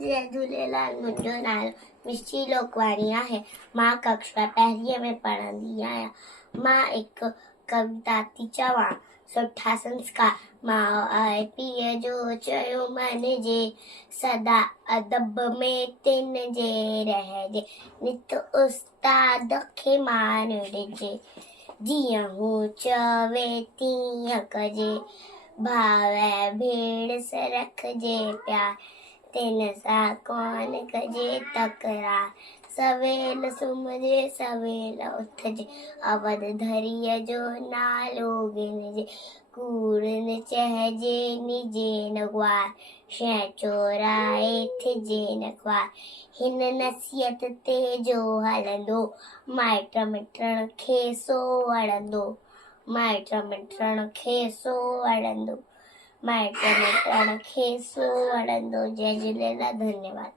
जय झूलेलाल। मुंहिंजो नालो मिष्टी लोकवाणी आहे। मां कक्षा पहिरीअ में पढ़ंदी आहियां। मां हिकु कविता थी चवां। सुठा संस्कार माउ आहे पीउ जो चयो मञिजे, सदा अदब में तिन जे रहिजे, नित उस्ताद खे मान ॾिजे, जीअं हू चवे तीअं कजे, भावै भेण सां रखिजे प्यार, तिन सां कोन कजे तकरार, सवेल सुम्हिजे सवेल उथजे, अवध धरीअ जो नालो गिनजे, कूड़ न चइजे निजे न ग्वार, शइ चोराए थिजे न ख्वार, हिन नसीहत ते जो हलंदो, माइट मिटण खे सो वणंदो, माइट मिटण खे सो वणंदो, माइट मिटण खे सो वणंदो। जय झूलेलाल। धन्यवाद।